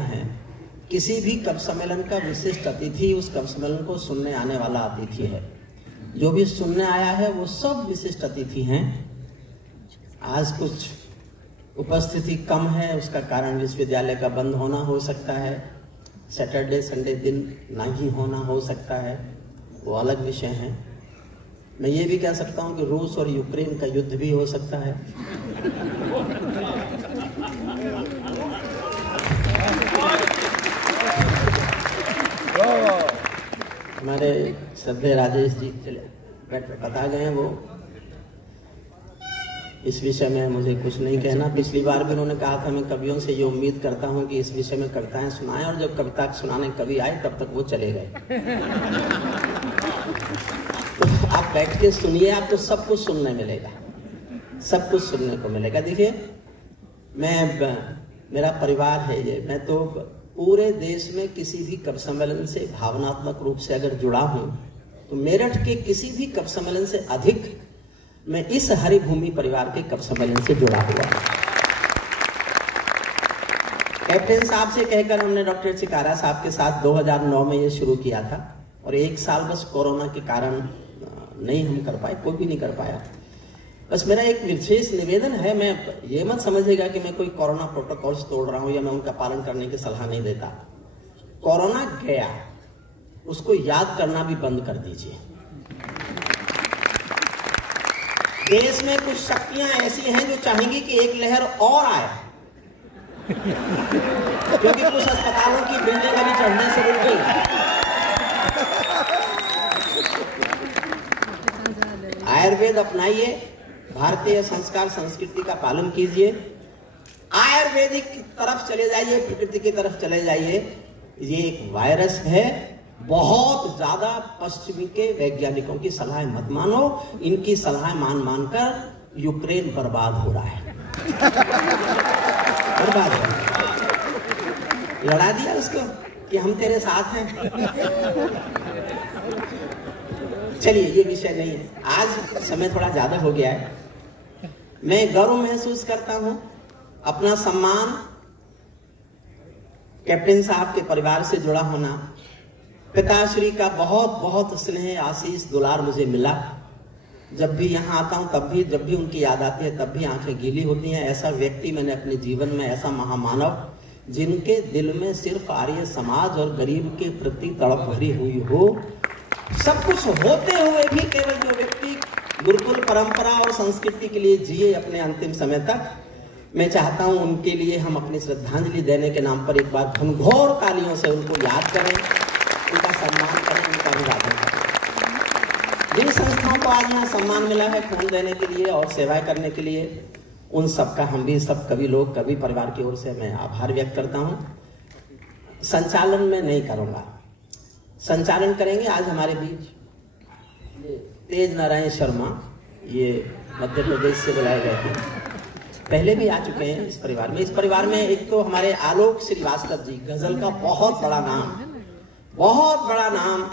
हैं, किसी भी कवि सम्मेलन का विशिष्ट अतिथि उस कवि सम्मेलन को सुनने आने वाला अतिथि है। जो भी सुनने आया है वो सब विशिष्ट अतिथि हैं। आज कुछ उपस्थिति कम है, उसका कारण विश्वविद्यालय का बंद होना हो सकता है, सैटरडे संडे दिन नहीं होना हो सकता है, वो अलग विषय है। मैं ये भी कह सकता हूँ कि रूस और यूक्रेन का युद्ध भी हो सकता है। हमारे श्रद्धेय राजेश जी बता गए हैं, वो इस विषय में मुझे कुछ नहीं कहना। पिछली बार भी उन्होंने कहा था मैं कवियों से ये उम्मीद करता हूं कि इस विषय में कविताएं सुनाएं, और जब कविता सुनाने कवि आए तब तक वो चले गए। तो आप बैठ के सुनिए, आपको सब कुछ सुनने मिलेगा, सब कुछ सुनने को मिलेगा। देखिए, मेरा परिवार है ये, मैं तो पूरे देश में किसी भी कवि सम्मेलन से भावनात्मक रूप से अगर जुड़ा हूं तो मेरठ के किसी भी कवि सम्मेलन से अधिक मैं इस हरिभूमि परिवार के कवि सम्मेलन से जुड़ा हुआ हूं। कैप्टन साहब से कहकर हमने डॉक्टर चिकारा साहब के साथ 2009 में ये शुरू किया था, और एक साल बस कोरोना के कारण नहीं हम कर पाए, कोई भी नहीं कर पाया। बस मेरा एक विशेष निवेदन है, मैं ये मत समझिएगा कि मैं कोई कोरोना प्रोटोकॉल्स तोड़ रहा हूं या मैं उनका पालन करने की सलाह नहीं देता। कोरोना गया, उसको याद करना भी बंद कर दीजिए। देश में कुछ शक्तियां ऐसी हैं जो चाहेंगी कि एक लहर और आए, क्योंकि कुछ अस्पतालों की बिल्डिंग अभी चढ़ने से रुक गई। आयुर्वेद अपनाइए, भारतीय संस्कार संस्कृति का पालन कीजिए, आयुर्वेदिक की तरफ चले जाइए, प्रकृति की तरफ चले जाइए। ये एक वायरस है, बहुत ज्यादा पश्चिमी के वैज्ञानिकों की सलाह मत मानो, इनकी सलाह मानकर यूक्रेन बर्बाद हो रहा है। बर्बाद हो रहा है। लड़ा दिया उसको कि हम तेरे साथ हैं। चलिए, ये विषय नहीं है, आज समय थोड़ा ज्यादा हो गया है। मैं गर्व महसूस करता हूं, अपना सम्मान, कैप्टन साहब के परिवार से जुड़ा होना, पिताश्री का बहुत बहुत स्नेह, आशीष, दुलार मुझे मिला। जब भी यहाँ आता हूँ तब भी, जब भी उनकी याद आती है तब भी आंखें गीली होती हैं। ऐसा व्यक्ति मैंने अपने जीवन में, ऐसा महामानव जिनके दिल में सिर्फ आर्य समाज और गरीब के प्रति तड़प भरी हुई हो, सब कुछ होते हुए भी केवल जो व्यक्ति गुरुकुल परंपरा और संस्कृति के लिए जिए अपने अंतिम समय तक, मैं चाहता हूं उनके लिए हम अपनी श्रद्धांजलि देने के नाम पर एक बार घनघोर तालियों से उनको याद करें, उनका सम्मान करें, उनका अभिवादन करें। जिन संस्थाओं को आज यहाँ सम्मान मिला है खून देने के लिए और सेवाएं करने के लिए, उन सबका हम भी सब कवि लोग, कवि परिवार की ओर से मैं आभार व्यक्त करता हूँ। संचालन में नहीं करूँगा, संचालन करेंगे आज हमारे बीच तेज नारायण शर्मा, ये मध्य प्रदेश से बुलाए गए थे, पहले भी आ चुके हैं इस परिवार में। इस परिवार में एक तो हमारे आलोक श्रीवास्तव जी, गजल का बहुत बड़ा नाम,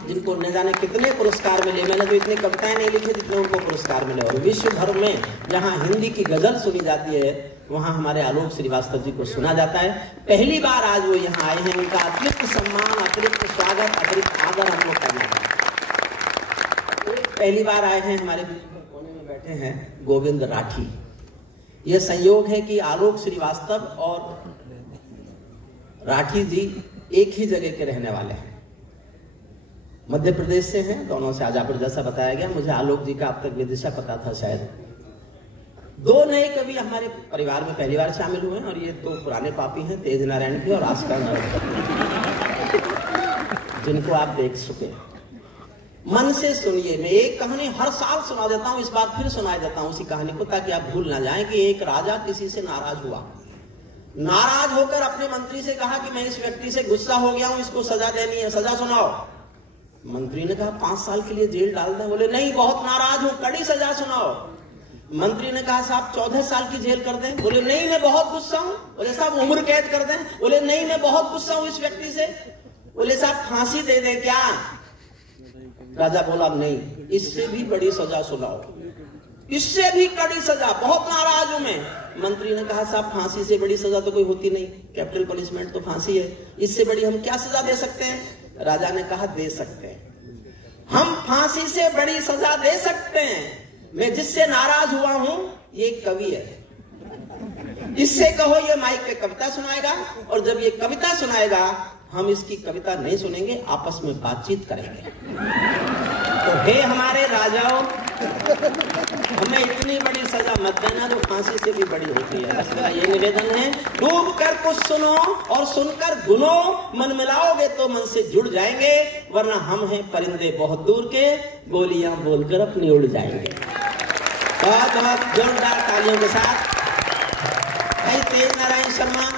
जिनको न जाने कितने पुरस्कार मिले। मैंने तो इतनी कविताएं नहीं लिखी जितने उनको पुरस्कार मिले, और विश्व भर में जहां हिंदी की गजल सुनी जाती है वहां हमारे आलोक श्रीवास्तव जी को सुना जाता है। पहली बार आज वो यहाँ आए हैं, उनका अतिरिक्त सम्मान, अतिरिक्त स्वागत, अतिरिक्त आदर हम लोग करना है। पहली बार आए हैं, हमारे बीच में कोने में बैठे हैं गोविंद राठी। यह संयोग है कि आलोक श्रीवास्तव और राठी जी एक ही जगह के रहने वाले हैं, मध्य प्रदेश से हैं, दोनों से आजापुर जैसा बताया गया। मुझे आलोक जी का अब तक विदिशा पता था शायद। दो नए कवि हमारे परिवार में पहली बार शामिल हुए हैं, और ये दो पुराने पापी हैं, तेज नारायण भी और आस्का नारायण, जिनको आप देख चुके। मन से सुनिए, मैं एक कहानी हर साल सुना देता हूं, इस बार फिर सुना देता हूं उसी कहानी को, ताकि आप भूल ना जाएं कि एक राजा किसी से नाराज हुआ, नाराज होकर अपने मंत्री से कहा कि मैं इस व्यक्ति से गुस्सा हो गया हूं, इसको सजा देनी है, सजा सुनाओ। मंत्री ने कहा 5 साल के लिए जेल डाल दें। बोले नहीं, बहुत नाराज हूं, कड़ी सजा सुनाओ। मंत्री ने कहा साहब 14 साल की जेल कर दें। बोले नहीं, मैं बहुत गुस्सा हूं। बोले साहब उम्र कैद कर दें। बोले नहीं, मैं बहुत गुस्सा हूं इस व्यक्ति से। बोले साहब फांसी दे दें क्या? राजा बोला नहीं, इससे भी बड़ी सजा सुनाओ। इससे भी कड़ी सजा। बहुत नाराज हूं मैं। मंत्री ने कहा साहब फांसी से बड़ी सजा तो कोई होती नहीं, कैपिटल पनिशमेंट तो फांसी है, इससे बड़ी हम क्या सजा दे सकते हैं? राजा ने कहा दे सकते हैं, हम फांसी से बड़ी सजा दे सकते हैं। मैं जिससे नाराज हुआ हूं ये कवि है, इससे कहो ये माइक पे कविता सुनाएगा, और जब ये कविता सुनाएगा हम इसकी कविता नहीं सुनेंगे, आपस में बातचीत करेंगे। तो हे हमारे राजाओं, हमें इतनी बड़ी सजा मत देना जो फांसी से भी बड़ी होती है। इसका ये निवेदन है, डूब कर कुछ सुनो और सुनकर गुनो, मन मिलाओगे तो मन से जुड़ जाएंगे, वरना हम हैं परिंदे बहुत दूर के, बोलियां बोलकर अपनी उड़ जाएंगे। बहुत बहुत जोरदार तालियों के साथ भाई तेज नारायण शर्मा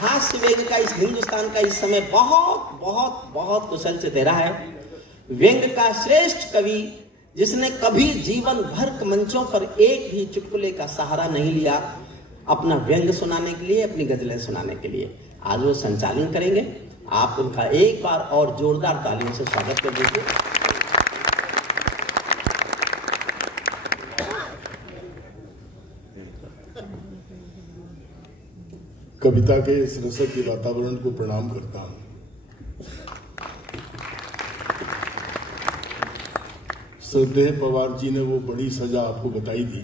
हास्य व्यंग का इस हिंदुस्तान का इस समय बहुत बहुत बहुत कुशल चेहरा है। व्यंग का श्रेष्ठ कवि जिसने कभी जीवन भर मंचों पर एक भी चुटकुले का सहारा नहीं लिया अपना व्यंग सुनाने के लिए, अपनी गजलें सुनाने के लिए, आज वो संचालन करेंगे। आप उनका एक बार और जोरदार तालियों से स्वागत कर दीजिए। कविता के इस रसक के वातावरण को प्रणाम करता हूं। श्रद्धेय पवार जी ने वो बड़ी सजा आपको बताई थी,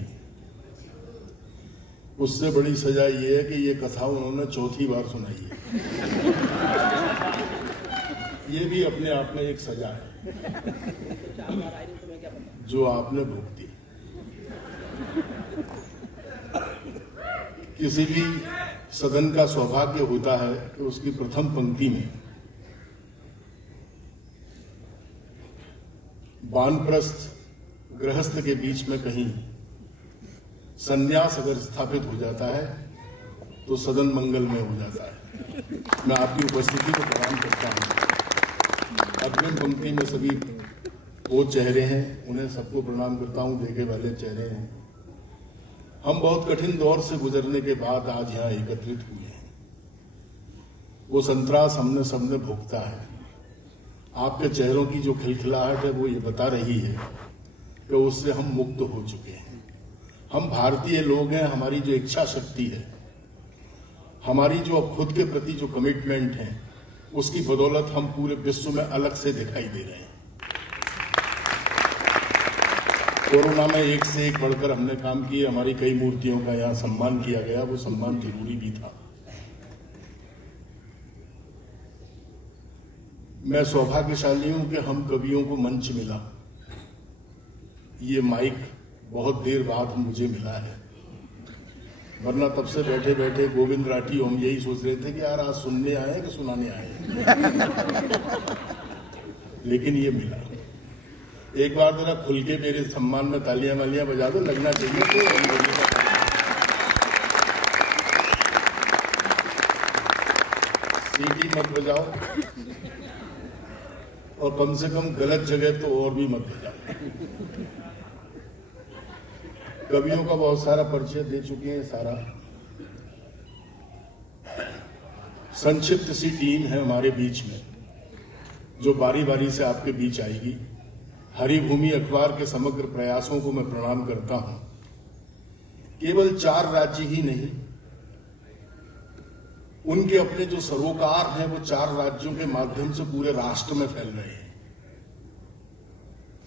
उससे बड़ी सजा ये है कि ये कथा उन्होंने चौथी बार सुनाई है। ये भी अपने आप में एक सजा है जो आपने भुगती। किसी भी सदन का सौभाग्य होता है कि उसकी प्रथम पंक्ति में वानप्रस्थ गृहस्थ के बीच में कहीं संन्यास अगर स्थापित हो जाता है तो सदन मंगलमय हो जाता है। मैं आपकी उपस्थिति को प्रणाम करता हूं। अग्रिम पंक्ति में सभी वो चेहरे हैं, उन्हें सबको प्रणाम करता हूं, देखे वाले चेहरे हैं। हम बहुत कठिन दौर से गुजरने के बाद आज यहाँ एकत्रित हुए हैं। वो संतरास हमने सबने भोगता है। आपके चेहरों की जो खिलखिलाहट है वो ये बता रही है कि उससे हम मुक्त हो चुके हैं। हम भारतीय लोग हैं, हमारी जो इच्छा शक्ति है, हमारी जो खुद के प्रति जो कमिटमेंट है, उसकी बदौलत हम पूरे विश्व में अलग से दिखाई दे रहे हैं। कोरोना में एक से एक बढ़कर हमने काम किए, हमारी कई मूर्तियों का यहाँ सम्मान किया गया, वो सम्मान जरूरी भी था। मैं सौभाग्यशाली हूं कि हम कवियों को मंच मिला। ये माइक बहुत देर बाद मुझे मिला है, वरना तब से बैठे बैठे गोविंद राठी हम यही सोच रहे थे कि यार आज सुनने आए कि सुनाने आए। लेकिन ये मिला। एक बार जरा खुल के मेरे सम्मान में तालियां वालियां बजा दो, लगना चाहिए। तो सीटी मत बजाओ और कम से कम गलत जगह तो और भी मत बजाओ। कवियों का बहुत सारा परिचय दे चुके हैं। सारा संक्षिप्त सी टीम है हमारे बीच में जो बारी बारी से आपके बीच आएगी। हरिभूमि अखबार के समग्र प्रयासों को मैं प्रणाम करता हूं। केवल 4 राज्य ही नहीं, उनके अपने जो सरोकार हैं वो 4 राज्यों के माध्यम से पूरे राष्ट्र में फैल रहे हैं।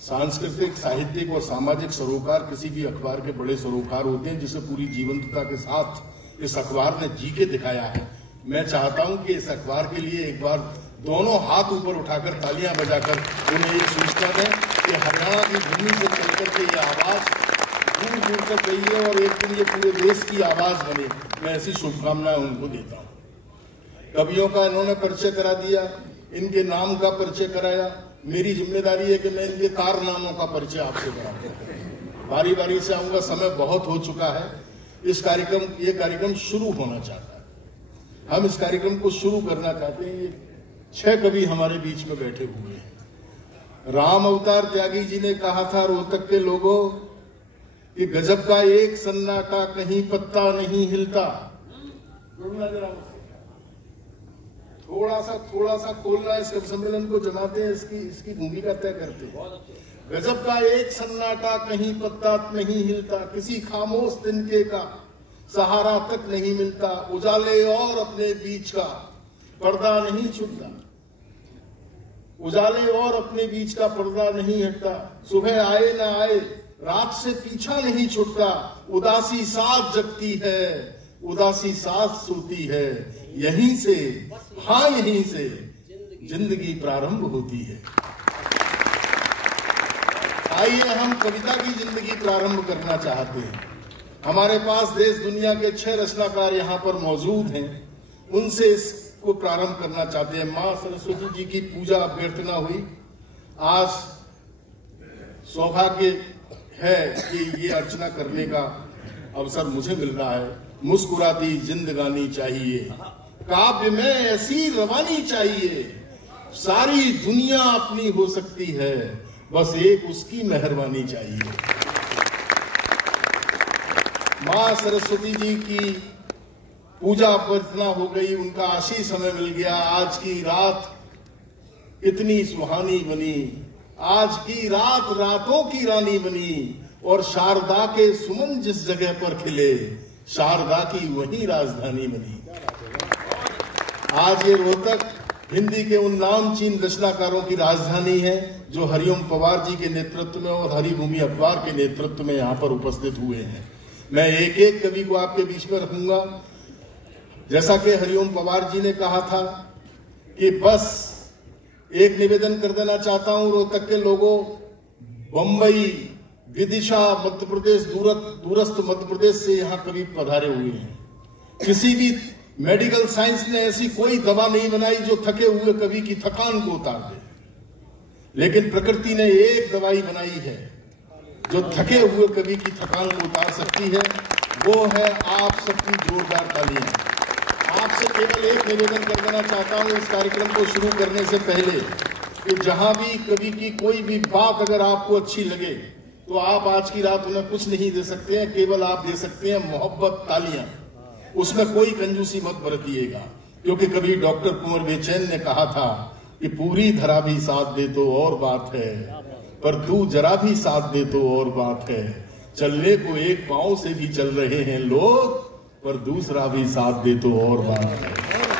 सांस्कृतिक, साहित्यिक और सामाजिक सरोकार किसी भी अखबार के बड़े सरोकार होते हैं, जिसे पूरी जीवंतता के साथ इस अखबार ने जी के दिखाया है। मैं चाहता हूं कि इस अखबार के लिए एक बार दोनों हाथ ऊपर उठाकर तालियां बजाकर उन्हें एक सूचना दें कि हरियाणा की भूमि से चलकर के ये आवाज दूर दूर तक गई है और एक दिन ये पूरे देश की आवाज बने। मैं ऐसी शुभकामनाएं उनको देता हूं। कवियों का इन्होंने परिचय करा दिया, इनके नाम का परिचय कराया। मेरी जिम्मेदारी है कि मैं इनके कारनामों का परिचय आपसे कराऊंगा। बारी बारी से आऊंगा, समय बहुत हो चुका है। ये कार्यक्रम शुरू होना चाहता है। हम इस कार्यक्रम को शुरू करना चाहते हैं। ये 6 कवि हमारे बीच में बैठे हुए हैं। राम अवतार त्यागी जी ने कहा था रोहतक के लोगों कि गजब का एक सन्नाटा, कहीं पत्ता नहीं हिलता। थोड़ा सा खोलना इस कवि सम्मेलन को जमाते हैं, इसकी भूमिका तय करते हैं। गजब का एक सन्नाटा, कहीं पत्ता नहीं हिलता, किसी खामोश तिनके का सहारा तक नहीं मिलता, उजाले और अपने बीच का पर्दा नहीं छूटता, उजाले और अपने बीच का पर्दा नहीं हटता, सुबह आए ना आए रात से पीछा नहीं छूटता, उदासी साथ जगती है, उदासी साथ सोती है, यहीं से, हाँ यहीं से जिंदगी प्रारंभ होती है। आइए हम कविता की जिंदगी प्रारंभ करना चाहते हैं। हमारे पास देश दुनिया के 6 रचनाकार यहाँ पर मौजूद हैं, उनसे इसको प्रारंभ करना चाहते हैं। माँ सरस्वती जी की पूजा अभ्यर्थना हुई। आज सौभाग्य है कि ये अर्चना करने का अवसर मुझे मिल रहा है। मुस्कुराती जिंदगानी चाहिए, काव्य में ऐसी रवानी चाहिए, सारी दुनिया अपनी हो सकती है, बस एक उसकी मेहरबानी चाहिए। माँ सरस्वती जी की पूजा अभ्यर्थना हो गई, उनका आशीष हमें मिल गया। आज की रात इतनी सुहानी बनी, आज की रात रातों की रानी बनी, और शारदा के सुमन जिस जगह पर खिले, शारदा की वही राजधानी बनी। आज ये रोहतक हिंदी के उन नामचीन रचनाकारों की राजधानी है जो हरिओम पवार जी के नेतृत्व में और हरिभूमि अखबार के नेतृत्व में यहाँ पर उपस्थित हुए हैं। मैं एक एक कवि को आपके बीच में रखूंगा। जैसा कि हरिओम पवार जी ने कहा था कि बस एक निवेदन कर देना चाहता हूं रोहतक के लोगों, बंबई, विदिशा, मध्य प्रदेश, दूरस्थ मध्य प्रदेश से यहाँ कवि पधारे हुए हैं। किसी भी मेडिकल साइंस ने ऐसी कोई दवा नहीं बनाई जो थके हुए कवि की थकान को उतार दे, लेकिन प्रकृति ने एक दवाई बनाई है जो थके हुए कवि की थकान को उतार सकती है, वो है आप सबकी जोरदार तालियां। आपसे केवल एक निवेदन कर देना चाहता हूं इस कार्यक्रम को शुरू करने से पहले कि जहां भी कवि की कोई भी बात अगर आपको अच्छी लगे तो आप आज की रात उन्हें कुछ नहीं दे सकते हैं, केवल आप दे सकते हैं मोहब्बत, तालियां। उसमें कोई कंजूसी मत बरतिएगा, क्योंकि कभी डॉक्टर कुंवर बेचैन ने कहा था कि पूरी धरा भी साथ दे तो और बात है, पर तू जरा भी साथ दे तो और बात है। चलने को एक पांव से भी चल रहे हैं लोग, पर दूसरा भी साथ दे तो और बात है,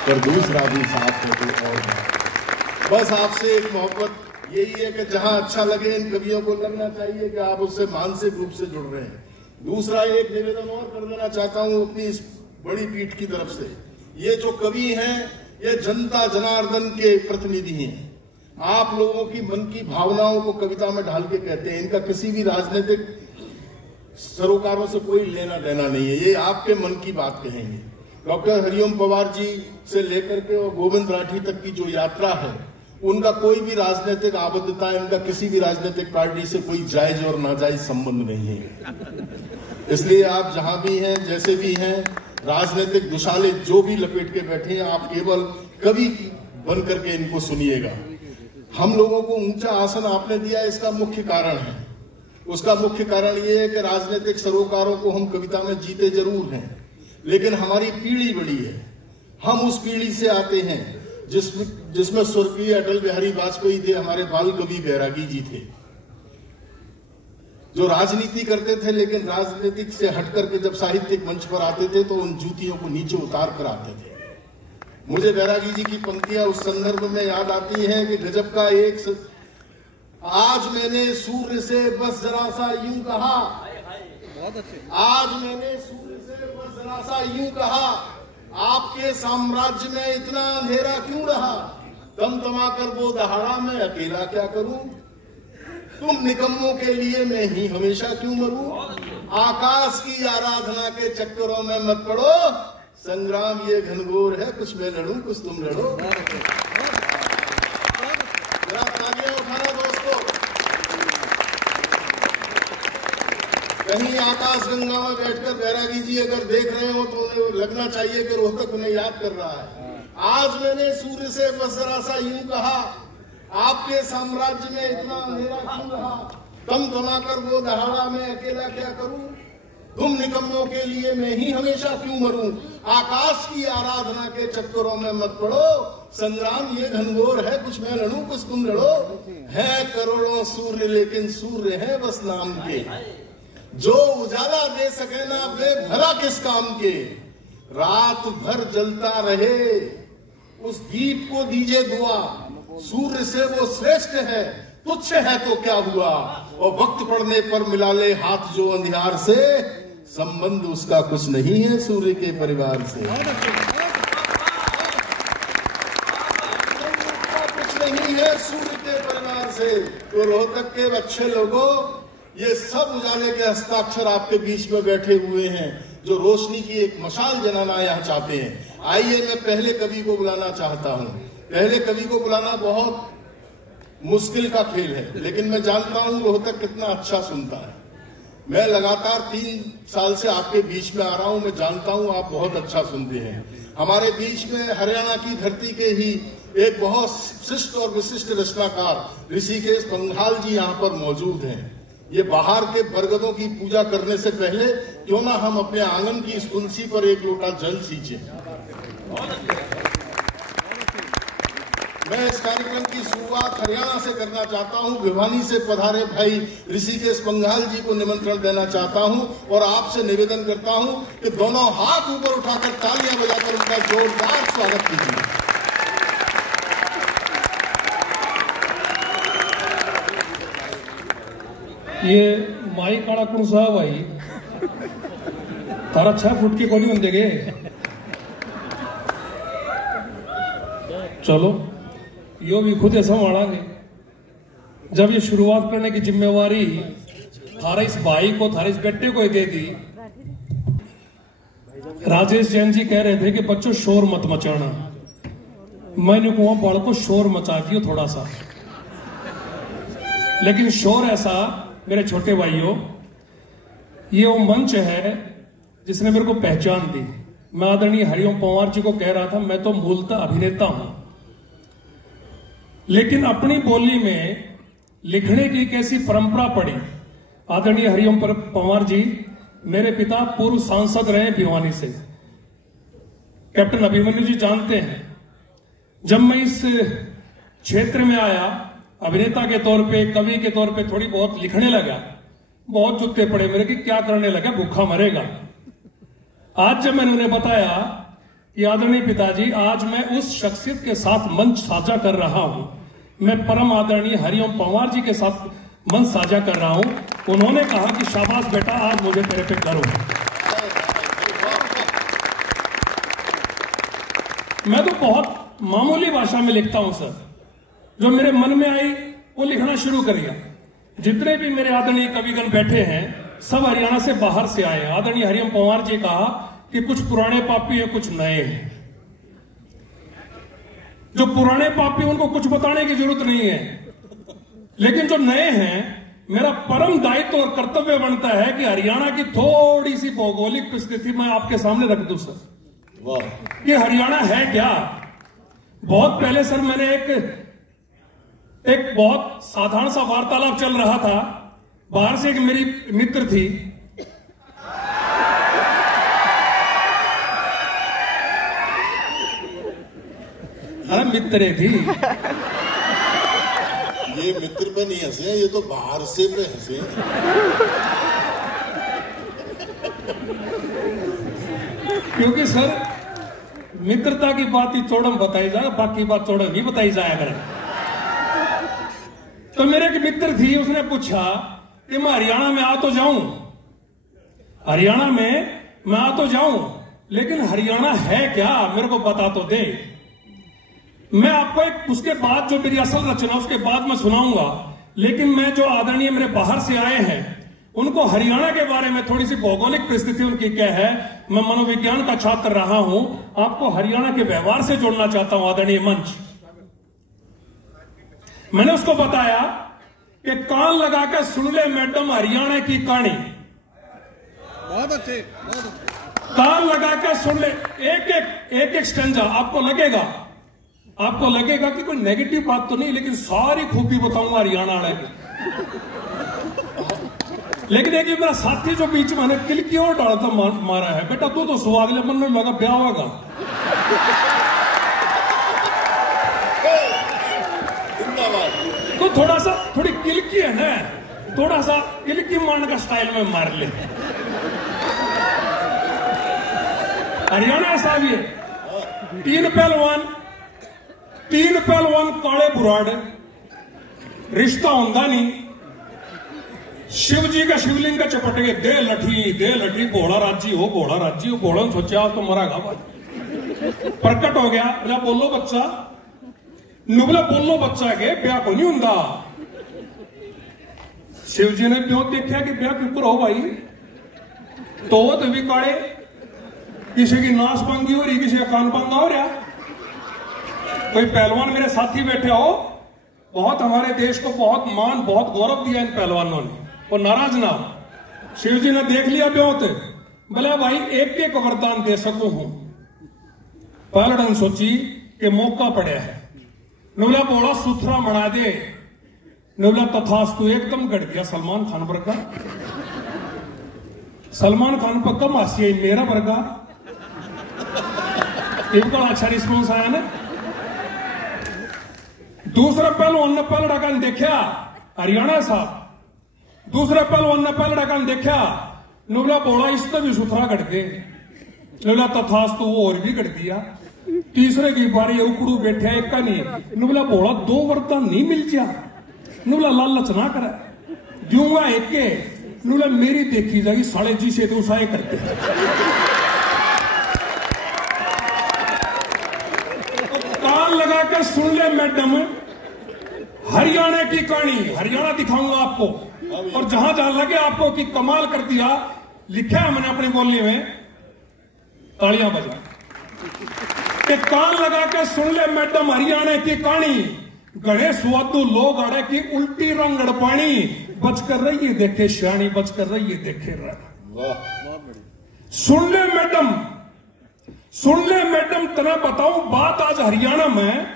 पर दूसरा भी साथ दे तो और बात। बस आपसे एक मोहब्बत यही है कि जहां अच्छा लगे इन कवियों को लगना चाहिए कि आप उससे मानसिक रूप से जुड़ रहे हैं। दूसरा एक निवेदन और कर देना चाहता हूं अपनी इस बड़ी पीठ की तरफ से। ये जो कवि हैं ये जनता जनार्दन के प्रतिनिधि हैं। आप लोगों की मन की भावनाओं को कविता में ढाल के कहते हैं। इनका किसी भी राजनीतिक सरोकारों से कोई लेना देना नहीं है, ये आपके मन की बात कहेंगे। डॉक्टर हरिओम पवार जी से लेकर के और गोविंद राठी तक की जो यात्रा है, उनका कोई भी राजनीतिक आबद्धता, इनका किसी भी राजनीतिक पार्टी से कोई जायज और नाजायज संबंध नहीं है। इसलिए आप जहां भी हैं, जैसे भी हैं, राजनीतिक दुशाले जो भी लपेट के बैठे हैं, आप केवल कवि बन करके इनको सुनिएगा। हम लोगों को ऊंचा आसन आपने दिया, इसका मुख्य कारण है। उसका मुख्य कारण ये है कि राजनीतिक सरोकारों को हम कविता में जीते जरूर हैं, लेकिन हमारी पीढ़ी बड़ी है। हम उस पीढ़ी से आते हैं जिसमें स्वर्गीय अटल बिहारी वाजपेयी थे, हमारे बाल कवि बैरागी जी थे, जो राजनीति करते थे, लेकिन राजनीतिक से हट करके जब साहित्यिक मंच पर आते थे तो उन जूतियों को नीचे उतार कर आते थे। मुझे बैरागी जी की पंक्तियां उस संदर्भ में याद आती हैं कि गजब का एक आज मैंने सूर्य से बस जरा सा यूं कहा, आज मैंने सूर्य से बस जरा सा यूं कहा, आपके साम्राज्य में इतना अंधेरा क्यों रहा, तमतमाकर वो दहाड़ा मैं अकेला क्या करूं, तुम निकम्मों के लिए मैं ही हमेशा क्यों मरूं, आकाश की आराधना के चक्करों में मत पड़ो, संग्राम ये घनघोर है, कुछ मैं लड़ूं कुछ तुम लड़ो। जरा तालियां उठाना दोस्तों। कहीं आकाश गंगा में बैठकर बैरागी जी अगर देख रहे हो तो उन्हें लगना चाहिए कि रोहतक उन्हें याद कर रहा है। आज मैंने सूर्य से बस जरा सा यूं कहा, आपके साम्राज्य में इतना अंधेरा क्यों रहा, तमतमाकर वो दहाड़ा मैं अकेला क्या करूं, तुम निकम्मों के लिए मैं ही हमेशा क्यों मरूं, आकाश की आराधना के चक्करों में मत पड़ो, संग्राम ये घनघोर है, कुछ मैं लड़ूं कुछ तुम लड़ो, है करोड़ों सूर्य लेकिन सूर्य है बस नाम के, जो उजाला दे सके ना वे भला किस काम के, रात भर जलता रहे उस दीप को दीजिए दुआ, सूर्य से वो श्रेष्ठ है, तुच्छ है तो क्या हुआ, और वक्त पड़ने पर मिला ले हाथ जो अंधियार से, संबंध उसका कुछ नहीं है सूर्य के परिवार से, कुछ नहीं है सूर्य के परिवार से। तो रोहतक के अच्छे लोगों, ये सब उजाले के हस्ताक्षर आपके बीच में बैठे हुए हैं जो रोशनी की एक मशाल जलाना यहाँ चाहते हैं। आइए मैं पहले कवि को बुलाना चाहता हूँ। पहले कवि को बुलाना बहुत मुश्किल का खेल है, लेकिन मैं जानता हूँ रोहतक कितना अच्छा सुनता है। मैं लगातार 3 साल से आपके बीच में आ रहा हूँ, मैं जानता हूँ आप बहुत अच्छा सुनते हैं। हमारे बीच में हरियाणा की धरती के ही एक बहुत शिष्ट और विशिष्ट रचनाकार ऋषिकेश पंघाल जी यहाँ पर मौजूद हैं। ये बाहर के बरगदों की पूजा करने से पहले क्यों ना हम अपने आंगन की इस तुलसी पर एक लोटा जल सींचें। मैं इस कार्यक्रम की शुरुआत हरियाणा से करना चाहता हूं। भिवानी से पधारे भाई ऋषिकेश पंघाल जी को निमंत्रण देना चाहता हूं और आपसे निवेदन करता हूं कि दोनों हाथ ऊपर उठाकर तालियां बजाकर उनका जोरदार स्वागत कीजिए। ये माई काला कौन सा भाई तारा 6 फुट की कोई बंदे गए। चलो यो भी खुद संभालांगे। जब ये शुरुआत करने की जिम्मेवारी थारा इस भाई को, थारे इस बेटे को ही दे दी। राजेश जैन जी कह रहे थे कि बच्चों शोर मत मचाना। मैंने कहा बड़ को शोर मचा दियो थोड़ा सा, लेकिन शोर ऐसा मेरे छोटे भाइयों, ये वो मंच है जिसने मेरे को पहचान दी। मैं आदरणीय हरिओम पंवार जी को कह रहा था मैं तो मूलतः अभिनेता हूं, लेकिन अपनी बोली में लिखने की एक ऐसी परंपरा पड़ी। आदरणीय हरिओम पंवार जी मेरे पिता पूर्व सांसद रहे भिवानी से, कैप्टन अभिमन्यु जी जानते हैं। जब मैं इस क्षेत्र में आया अभिनेता के तौर पे, कवि के तौर पे थोड़ी बहुत लिखने लगा, बहुत जूते पड़े मेरे कि क्या करने लगा, भूखा मरेगा। आज जब मैंने उन्हें बताया कि आदरणीय पिताजी आज मैं उस शख्सियत के साथ मंच साझा कर रहा हूं, मैं परम आदरणीय हरिओम पंवार जी के साथ मंच साझा कर रहा हूं, उन्होंने कहा कि शाबाश बेटा आज मुझे तेरे पे गर्व है। मैं तो बहुत मामूली भाषा में लिखता हूं सर, जो मेरे मन में आई वो लिखना शुरू कर दिया। जितने भी मेरे आदरणीय कविगण बैठे हैं सब हरियाणा से बाहर से आए। आदरणीय हरिओम पंवार जी कहा कि कुछ पुराने पापी हैं कुछ नए हैं। जो पुराने पापी उनको कुछ बताने की जरूरत नहीं है, लेकिन जो नए हैं मेरा परम दायित्व और कर्तव्य बनता है कि हरियाणा की थोड़ी सी भौगोलिक परिस्थिति मैं आपके सामने रख दूं सर। कि हरियाणा है क्या। बहुत पहले सर मैंने एक बहुत साधारण सा वार्तालाप चल रहा था, बाहर से एक मेरी मित्र थी, अरे मित्र थी, ये मित्र पे नहीं हंसे, ये तो बाहर से पे हंसे। क्योंकि सर मित्रता की बात ही चौड़म बताई जाए, बाकी बात चौड़म ही बताई जाए अगर। तो मेरे एक मित्र थी, उसने पूछा कि मैं हरियाणा में आ तो जाऊं, हरियाणा में मैं आ तो जाऊं, लेकिन हरियाणा है क्या मेरे को बता तो दे। मैं आपको एक उसके बाद जो मेरी असल रचना उसके बाद मैं सुनाऊंगा, लेकिन मैं जो आदरणीय मेरे बाहर से आए हैं उनको हरियाणा के बारे में थोड़ी सी भौगोलिक परिस्थिति उनकी क्या है, मैं मनोविज्ञान का छात्र रहा हूं, आपको हरियाणा के व्यवहार से जोड़ना चाहता हूं। आदरणीय मंच, मैंने उसको बताया कि कान लगाकर सुन ले मैडम हरियाणा की कहानी। बहुत अच्छे। कान लगाकर सुन ले, एक एक स्टेंजा आपको लगेगा कि कोई नेगेटिव बात तो नहीं, लेकिन सारी खूबी बताऊंगा हरियाणा वाले की। लेकिन एक मेरा साथी जो बीच में किलकी और डालता मारा है, बेटा तू तो सुहाग ले, मन में लगा ब्याह होगा। तो थोड़ी किलकी है ना, थोड़ा सा किलकी मारने का स्टाइल में मार ले। हरियाणा साहब ये तीन पहलवान काले बुराड़, रिश्ता होंदा नहीं। शिव जी का शिवलिंग का चपट गए, दे लठी भोला राजी हो, भोला ने सोचा तो मरागा भाई। प्रकट हो गया, बोला बोलो बच्चा, नुबला बोलो बच्चा के ब्याह को नहीं हुंदा। शिव जी ने क्यों देखा कि ब्याह क्यों हो भाई, तो भी काले, किसी की नाश पंगी हो रही, किसी का कान पंगा हो रहा। कोई पहलवान मेरे साथी बैठे हो, बहुत हमारे देश को बहुत मान बहुत गौरव दिया इन पहलवानों ने, और नाराज ना हो। शिव जी ने देख लिया ब्योत, बोला भाई एक वरदान दे सकू हूं। पहलवान सोची कि मौका पड़ा है, नुबला बोला सुथरा मना दे। नुबला तथास्तु, एकदम गड़ गया सलमान खान वर्गा। सलमान खान पर कम हासिया मेरा वर्गा, एक अच्छा रिस्पॉन्स आया ना। दूसरा पहलवान ने पहल डाका देखा, हरियाणा साहब, दूसरा पहलवान ने पहल डाका देखा, नुबला बोला इससे भी सुथरा गड़ गए। नुबला तथास्तु, वो और भी गड़ दिया। तीसरे की बारी उकड़ू बैठा, एक का नहीं। नुबला बोला दो वरदान नहीं मिल जा, नुबला लालच ना करे, दूंगा एक के। नुबला मेरी देखी जाएगी साढ़े जी से तो साए करते। कान लगा कर सुन ले मैडम, हरियाणा की कहानी, हरियाणा दिखाऊंगा आपको, और जहां जहां लगे आपको कि कमाल कर दिया, लिखा है मैंने अपनी बोलने में, तालियां बजा के कान लगा कर सुन ले मैडम, हरियाणा की कहानी। गणे स्वादु लोग आड़े की उल्टी रंगड़ पानी, बच कर रहिए देखे श्याणी, बच कर रहिए देखे सुन ले मैडम, तना बताऊं बात आज हरियाणा में।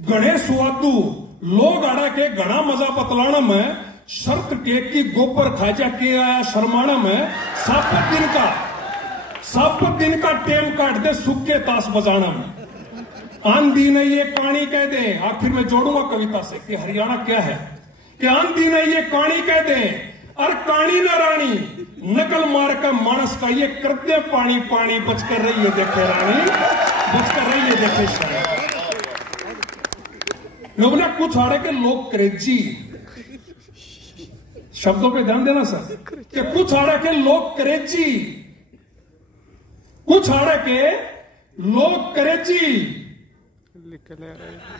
गणे स्वादु लोग आड़ा के घना मजा पतलाना में, शर्त के की गोबर खाजा के आया शर्माना में। सब दिन का टेम काट दे सुखे ताश बजाना में। आंधी ने ये कहानी कह दे, आखिर में जोड़ूंगा कविता से कि हरियाणा क्या है, कि आंधी ने ये कहानी कह दे, और कहानी न रानी नकल मार का मानस का ये करते पानी पानी, बच कर रही है देखे रानी, बच कर रही है देखे शानी। लोग कुछ आड़े के लोग क्रेजी, शब्दों पे ध्यान देना सर, कि कुछ आड़े के लोग क्रेजी, कुछ आड़े के लोग क्रेजी।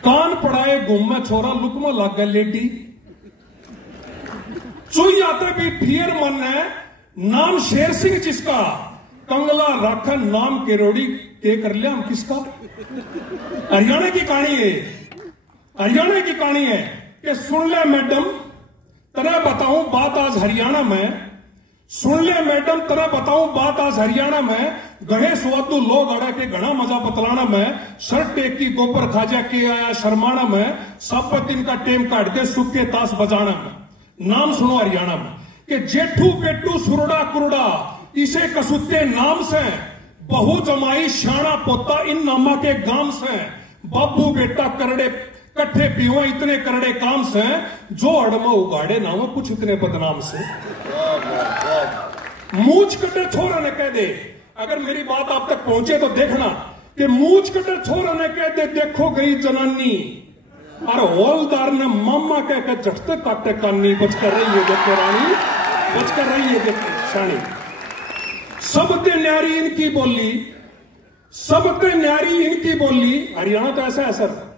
कान पड़ाए घूम में छोरा, लुकमा लाग गए लेडी। चुई आते भी फिर मन है, नाम शेर सिंह जिसका, कंगला राखन नाम केरोड़ी, के कर लिया हम किसका। हरियाणा की कहानी है, हरियाणा की कहानी है कि सुन ले मैडम तना बताऊं बात आज हरियाणा में, सुन ले मैडम तना बताऊं बात आज हरियाणा में। गणे स्वादु लोग अड़ा के घना मजा बतलाना में, शर्ट टेक की गोबर खाजा के आया शर्माना में। सब दिन का टेम काट दे सुखे ताश बजाना में। नाम सुनो हरियाणा में कि जेठू बेटू सुरड़ा कुरड़ा, इसे कसुते नाम से, बहु जमाई शाना पोता इन नामा के गांव से। बाबू बेटा करड़े कट्ठे पीओ इतने करड़े काम से, जो अड़मा उगाड़े नाम कुछ इतने बदनाम से। मूछ कटे छोरा ने कह दे, अगर मेरी बात आप तक पहुंचे तो देखना कि मूछ कटे छोरा ने कह दे, देखो गई जनानी, और हौलदार ने मामा कह के झटते काटे कानी, बच कर रही है देखे रानी, बच कर रही है देखे शानी। सबते न्यारी इनकी बोली, सबते न्यारी इनकी बोली। हरियाणा तो ऐसा है सर,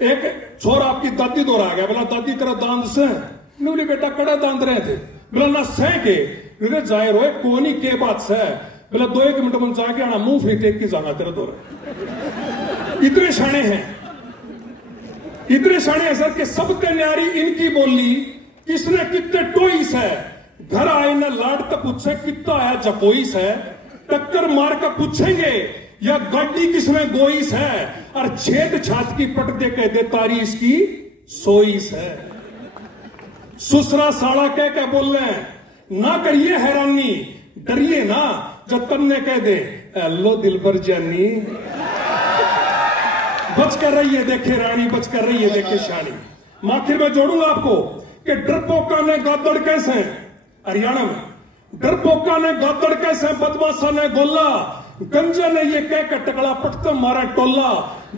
एक छोरा आपकी दादी दौरा आ गया, बोला दादी तेरा दांत से, बोली बेटा कड़ा दांत रहे थे, बोला ना सह के, जाहिर हो कोनी के बात से, बोला 2-1 मिनट में जाके आना, मुंह फेंक टेक की जाना तेरा दौरा। इतने शाणे हैं, इतने शाणे हैं सर कि सबते न्यारी इनकी बोली। किसने कितने टोईस है, घर आए ना लाड तक पूछे कितना आया जकोईस है, टक्कर मार कर पूछेंगे या गाड़ी किसमें गोईस है, और छेद छात की पट दे कह दे तारी इसकी सोईस है। सुसरा साड़ा कह के बोल रहे हैं ना करिए हैरानी, डरिए ना जब तन्ने कह दे लो दिल पर जानी। बच कर रहिए देखे रानी, बच कर रहिए देखे शानी। आखिर में जोड़ूंगा आपको कि डरपोका ने गादड़ कैसे, हरियाणा में डरपोका ने गादड़ कैसे, बदमाशा ने गोला, गंजा ने ये कह के टकड़ा पटता मारा टोला,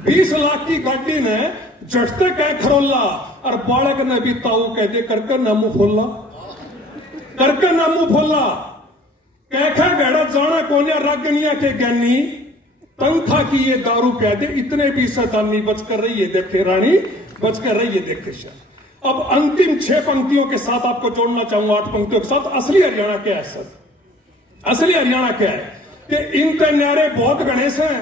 20 लाख की गाड़ी ने जटते कह खरोला, और बालक ने भी ताऊ कह दे करके नामू फोला, करके नामू फोला। कैखा गड़ा जाना कोनिया रागनिया के ज्ञानी, पंखा की ये दारू प्यादे इतने भी सतानी, बच कर रही है देखे रानी, बच कर रही है देखे शाह। अब अंतिम 6 पंक्तियों के साथ आपको जोड़ना चाहूंगा, 8 पंक्तियों के साथ। असली हरियाणा क्या है सर? असली हरियाणा क्या है कि इन न्यारे बहुत गणेश हैं।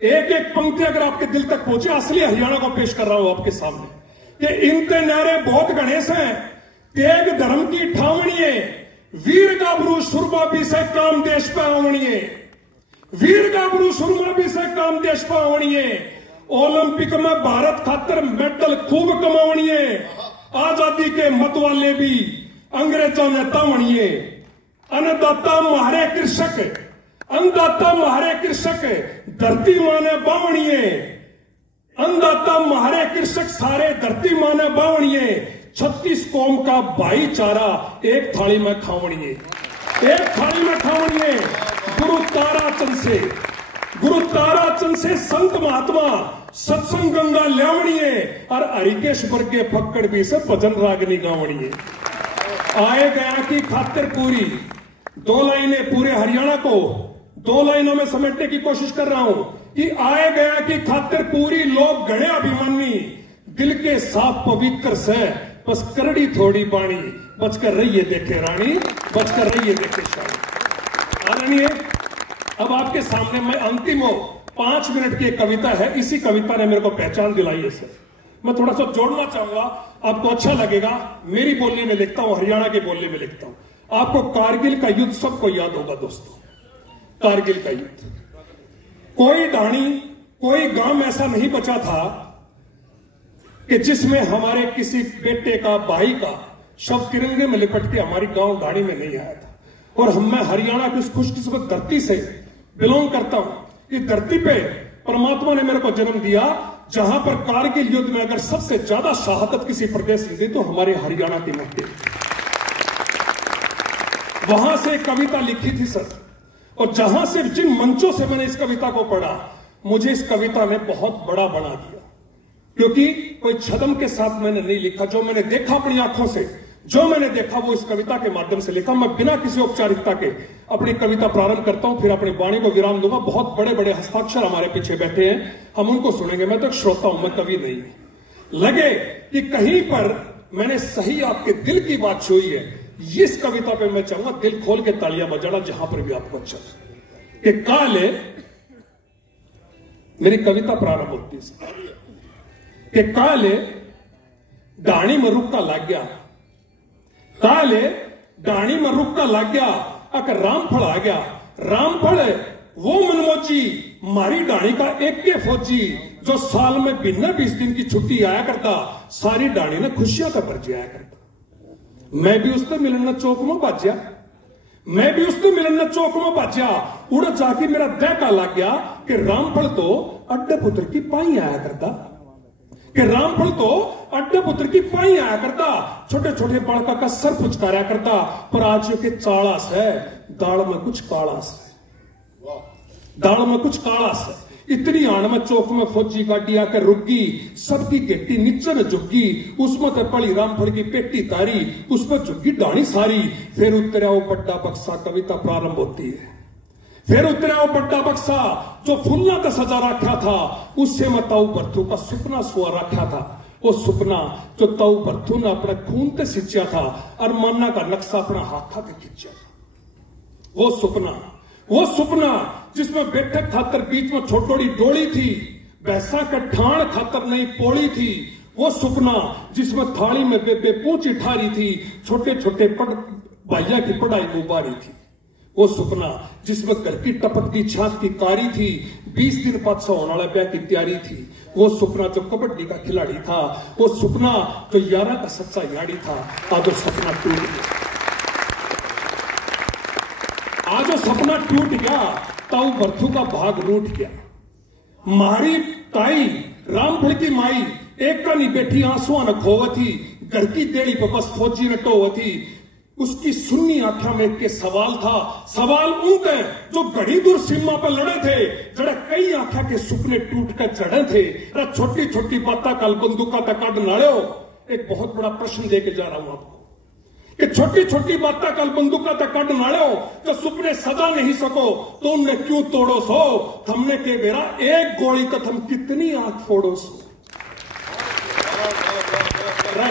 एक एक पंक्ति अगर आपके दिल तक पहुंचे, असली हरियाणा को पेश कर रहा हूं आपके सामने कि इन न्यारे बहुत गणेश हैं। तेग धर्म की ठावणिए, वीर गाभरू सुरमा भी से काम देश पे आवणिए, वीर गाभरू सुरमा भी से काम देश पे आवणिए। ओलंपिक में भारत खातर मेडल खूब कमावणिए, आजादी के मत वाले भी अंग्रेजों ने तावणिए। अन्नदाता महारे कृषक, अन्नदाता महारे कृषक, धरती माने बावणिए। अन्नदाता महारे कृषक सारे धरती माने बावणिए। 36 कौम का भाईचारा एक थाली में खावणिए, एक थाली में खावणिए। गुरु ताराचंद से, गुरु ताराचंद से संत महात्मा सत्संग गंगा ल्यावणिए, और हरिकेश्वर के फक्कड़ भी से भजन रागनी गावणिए। आए गया की खातिर पूरी 2 लाइनें पूरे हरियाणा को 2 लाइनों में समेटने की कोशिश कर रहा हूं कि आए गया की खातिर पूरी लोग गणे अभिमानी, दिल के साफ पवित्र से बस करड़ी थोड़ी बाणी, बच कर रहिए देखे रानी, बच कर रहिए देखे शानी। आदरणीय, अब आपके सामने मैं अंतिम 5 मिनट की एक कविता है, इसी कविता ने मेरे को पहचान दिलाई है सर। मैं थोड़ा सा जोड़ना चाहूंगा, आपको अच्छा लगेगा। मेरी बोली में लिखता हूं, हरियाणा की बोली में लिखता हूं। आपको कारगिल का युद्ध सबको याद होगा दोस्तों, कारगिल का युद्ध। कोई ढाणी, कोई गांव ऐसा नहीं बचा था कि जिसमें हमारे किसी बेटे का, भाई का शव तिरंगे में लिपट के हमारी गांव ढाणी में नहीं आया था। और मैं हरियाणा की उस खुशकिस्मत धरती से बिलोंग करता हूं। इस धरती पे परमात्मा ने मेरे को जन्म दिया, जहां पर कारगिल युद्ध में अगर सबसे ज्यादा शहादत किसी प्रदेश ने दी तो हमारे हरियाणा की मिट्टी। वहां से कविता लिखी थी सर, और जहां से, जिन मंचों से मैंने इस कविता को पढ़ा, मुझे इस कविता ने बहुत बड़ा बना दिया। क्योंकि कोई छदम के साथ मैंने नहीं लिखा, जो मैंने देखा अपनी आंखों से, जो मैंने देखा वो इस कविता के माध्यम से लिखा। मैं बिना किसी औपचारिकता के अपनी कविता प्रारंभ करता हूं, फिर अपनी वाणी को विराम दूंगा। बहुत बड़े बड़े हस्ताक्षर हमारे पीछे बैठे हैं, हम उनको सुनेंगे। मैं तो एक श्रोता हूं, मैं कवि नहीं। लगे कि कहीं पर मैंने सही आपके दिल की बात छुई है, इस कविता पे मैं चाहूंगा दिल खोल के तालियां बजाना, जहां पर भी आपको अच्छा कि काले, मेरी कविता प्रारंभ होती है कि काले डाणी में रुक्का लग गया, काले डाणी में रुक्का लग गया, अगर रामफल आ गया। रामफल वो मनमोची, मारी डाणी का एक के फौजी, जो साल में बिना 20 दिन की छुट्टी आया करता, सारी डाणी ने खुशियां का पर्ची आया करता। मैं भी उससे मिलना चौक में बाज्या, मैं भी उससे मिलना चौक में बाज्या। उड़ जाके मेरा देखा लग गया कि रामफल तो अड्डे पुत्र की पाई आया करता, कि रामफल तो अड्डे पुत्र की पाई आया करता, छोटे छोटे बालका का सर पुचकारा करता। पर आज के चाड़ास है, दाल में कुछ काड़ास है, दाल में कुछ काड़ास है। इतनी आन में चौक में फौजी गाड़ी आकर रुकी, सबकी गेटी नीचे में झुकी, उसमें तो पड़ी रामफल की पेटी तारी, उस पर झुकी डाणी सारी। फिर उतरा वो बड्डा बक्सा, कविता प्रारंभ होती है। फिर उतरा वो बड्डा बक्सा जो फुल्ला का सजा रखा था, उससे मैं ताऊ बर्थू का सुपना सुआ रखा था। वो सुपना जो ताऊ बर्थू ने अपने खून से सिंचा था, और माना का नक्शा अपना हाथा से खींचा था। वो सुपना जिसमें बैठक खातर बीच में छोटोड़ी डोली थी, वैसा का ठाण खातर नहीं पोड़ी थी। वो सुपना जिसमें थाली में बेबे पूछ ठारी थी, छोटे छोटे भैया की पढ़ाई मुबारी थी। वो सुपना जिसमें घर की टपकती छात की कारी थी, 20 दिन 500 होने वाले ब्याह की तैयारी थी। वो सुपना जो कबड्डी का खिलाड़ी था, वो सुपना जो 11 का सच्चा यारी था, आज वो सपना टूट गया। जो सपना टूट गया ताऊ बर्थू का भाग रूठ गया। मारी ताई रामफल की माई एक का नहीं बैठी आंसुआ न खोवती, घर की देड़ी पर बस फौजी न टोवती। उसकी सुन्नी आंखों में के सवाल था, सवाल उनके जो घड़ी दूर सीमा पर लड़े थे, जड़े कई आंखों के सुपने टूट कर चढ़े थे। छोटी छोटी बातें कल बंदूका तक कद नाड़ो। एक बहुत बड़ा प्रश्न देके जा रहा हूं आपको कि छोटी छोटी बातें कल बंदूका तक कद नाड़ो, जो सुपने सजा नहीं सको तो उनने क्यों तोड़ो सो। थमने के बेरा एक गोली तो थम कितनी आंख फोड़ो सो।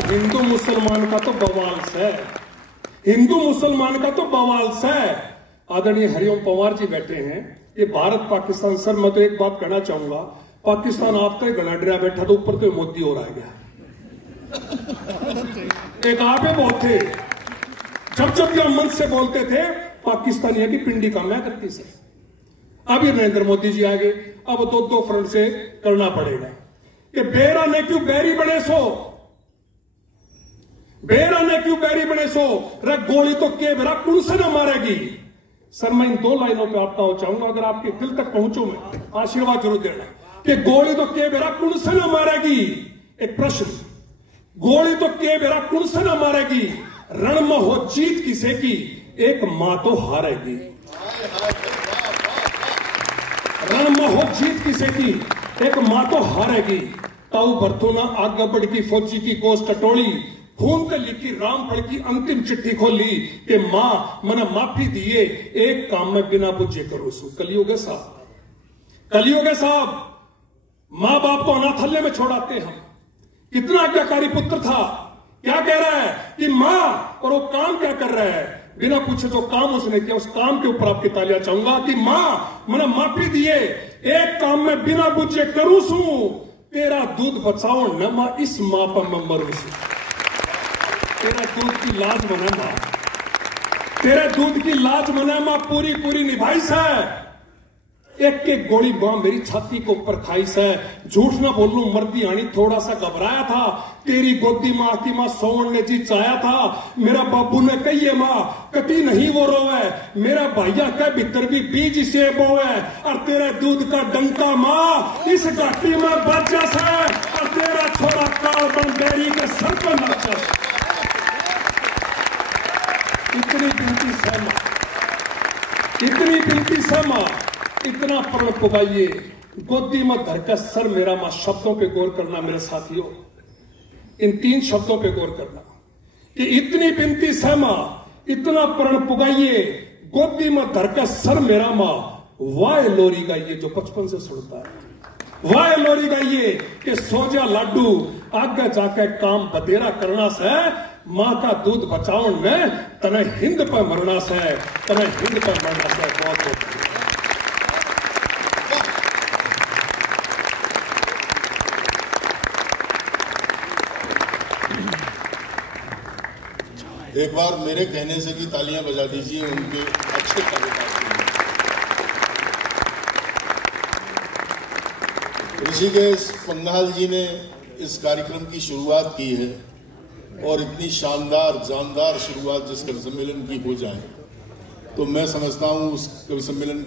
हिंदू मुसलमान का तो बवाल से, हिंदू मुसलमान का तो बवाल से। आदरणीय हरिओम पंवार जी बैठे हैं। ये भारत पाकिस्तान, सर मैं तो एक बात कहना चाहूंगा, पाकिस्तान आप तो गला डरा बैठा तो ऊपर तो मोदी हो रहा गया। एक आप बहुत थे, जब जब ये मन से बोलते थे पाकिस्तानियों की पिंडी का मैं करती से। अब ये नरेंद्र मोदी जी आ गए, अब दो फ्रंट से करना पड़ेगा कि बेरा ने क्यों बैरी बने सो, बेरा ने क्यों बैरी बने सो, रे गोली तो के बेरा कुण से ना मारेगी। सर मैं इन दो लाइनों पे आपका हो चाहूंगा, अगर आपके दिल तक पहुंचू मैं आशीर्वाद जरूर देना कि गोली तो के बेरा कुण से ना मारेगी। एक प्रश्न, गोली तो के बेरा कुण से ना मारेगी, रण में हो जीत किसे की, एक मां तो हारेगी। रण में हो जीत किसे की, एक मां तो हारेगी। ताऊ बर्थू ना आगे बढ़ की फौजी की गोश्त टटोली, खून पे लिखी रामफल की अंतिम चिट्ठी खोली कि मां मने माफी दिए, एक काम में बिना बुझे करो सु। कलियुग साहब, कलियुग साहब, मां बाप को अनाथालय में छोड़ाते हम। कितना आज्ञाकारी पुत्र था, क्या कह रहा है कि मां, और वो काम क्या कर रहा है, बिना पूछे जो काम उसने किया उस काम के ऊपर आपकी तालियां चाहूंगा कि मां मने माफी दिए, एक काम में बिना बुझे करूं सू, तेरा दूध बचाओ न मां, इस मां पर मैं मरू सू। तेरा दूध की लाज मना मां, तेरे दूध की लाज मना मां पूरी पूरी निभाई से। एक एक गोली मां मेरी छाती को ऊपर खाई से। झूठ ना बोलूं मर्दी आनी थोड़ा सा घबराया था, तेरी गोदी मां की मां सोवन ने जी चाया था। मेरा बाबू ने कही मां कति नहीं वो रोवे, मेरा भैया के भीतर भी बीज से बोवे, और तेरे दूध का डंका मां इस घाटी में बचा से, और तेरा छोरा काल बन बेरी के सर पर नाचा। इतनी बिनती सहमा, इतनी बिनती सहमा, इतना प्रण पुगाइए, गोदी में धर का सर मेरा मां। शब्दों पे गौर करना मेरे साथियों, इन 3 शब्दों पे गौर करना कि इतनी बिनती सहमा, इतना प्रण पुगाइए, गोदी में धर का सर मेरा मां। वाह लोरी गाइए जो बचपन से सुनता है, वाह लोरी गाइए कि सोजा लाडू आगे जाके काम बतेरा करना से, मां का दूध बचाओ ने तने हिंद पर मरना से, तने हिंद पर मरना से। बहुत बहुत एक बार मेरे कहने से भी तालियां बजा दीजिए उनके अच्छे कार्यकाल के लिए। ऋषिकेश पंघाल जी ने इस कार्यक्रम की शुरुआत की है, और इतनी शानदार जानदार शुरुआत जिस कवि सम्मेलन की हो जाए, तो मैं समझता हूं उस कवि सम्मेलन